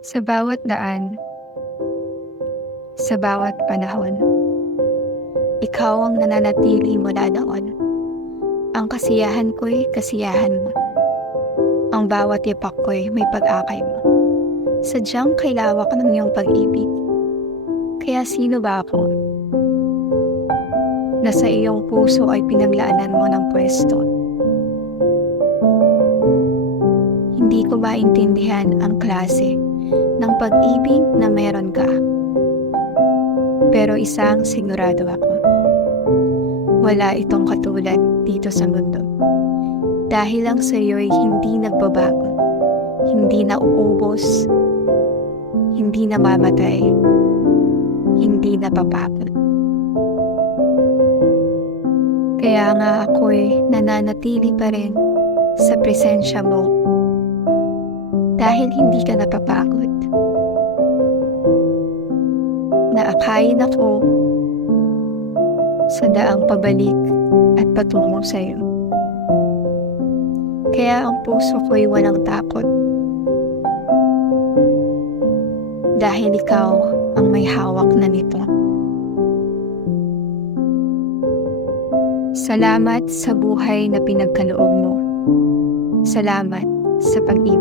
Sa bawat daan, sa bawat panahon, ikaw ang nananatili mula noon. Ang kasiyahan ko'y kasiyahan mo. Ang bawat yapak ko'y may pag-akay mo. Sadyang kailawak ng iyong pag-ibig. Kaya sino ba ako? Na sa iyong puso ay pinaglaanan mo ng pwesto. Hindi ko maintindihan ang klase ng pag-ibig na meron ka. Pero isang sigurado ako. Wala itong katulad dito sa mundo. Dahil lang sa iyo'y hindi nagbabago, hindi nauubos, hindi namamatay, hindi napapagod. Kaya nga ako'y nananatili pa rin sa presensya mo dahil hindi ka napapagod. Naakayin ako sa daang pabalik at patungo sa iyo. Kaya ang puso ko'y walang takot. Dahil ikaw ang may hawak na nito. Salamat sa buhay na pinagkaloob mo. Salamat sa pag-ibig.